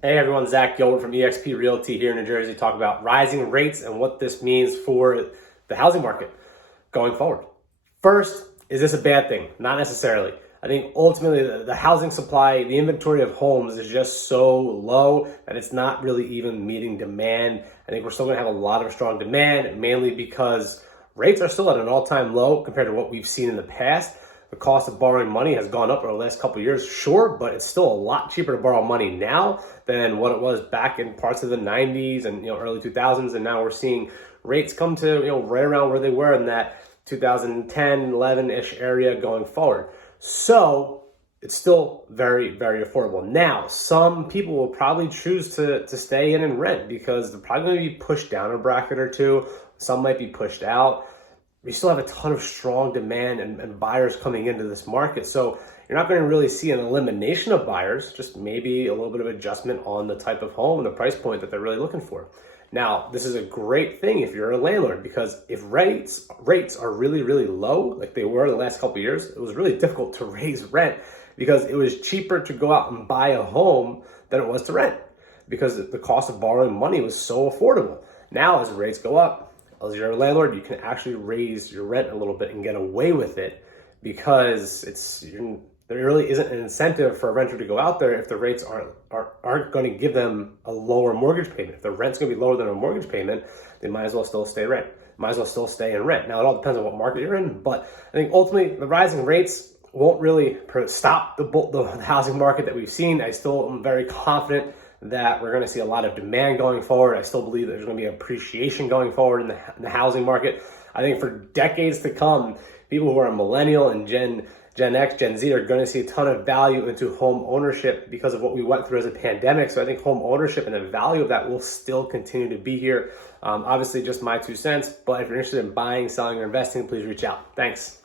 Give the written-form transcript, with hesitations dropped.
Hey everyone, Zach Gilbert from eXp Realty here in New Jersey, talk about rising rates and what this means for the housing market going forward. First, is this a bad thing? Not necessarily. I think ultimately the housing supply, the inventory of homes is just so low that it's not really even meeting demand. I think we're still gonna have a lot of strong demand, mainly because rates are still at an all-time low compared to what we've seen in the past. The cost of borrowing money has gone up over the last couple of years, sure, but it's still a lot cheaper to borrow money now than what it was back in parts of the 90s and early 2000s. And now we're seeing rates come to right around where they were in that 2010, 11-ish area going forward. So it's still very, very affordable. Now, some people will probably choose to stay in and rent because they're probably going to be pushed down a bracket or two. Some might be pushed out. We still have a ton of strong demand and buyers coming into this market. So you're not going to really see an elimination of buyers, just maybe a little bit of adjustment on the type of home and the price point that they're really looking for. Now, this is a great thing if you're a landlord, because if rates are really, really low, like they were the last couple of years, it was really difficult to raise rent because it was cheaper to go out and buy a home than it was to rent because the cost of borrowing money was so affordable. Now, as rates go up, as you're a landlord, you can actually raise your rent a little bit and get away with it because there really isn't an incentive for a renter to go out there if the rates aren't going to give them a lower mortgage payment. If the rent's going to be lower than a mortgage payment, they might as well still stay in rent. Now, it all depends on what market you're in, but I think ultimately the rising rates won't really stop the housing market that we've seen. I still am very confident that we're going to see a lot of demand going forward. I still believe there's going to be appreciation going forward in the housing market. I think for decades to come, people who are millennial and Gen X, Gen Z are going to see a ton of value into home ownership because of what we went through as a pandemic. So I think home ownership and the value of that will still continue to be here. Obviously, just my 2 cents, but if you're interested in buying, selling, or investing, please reach out. Thanks.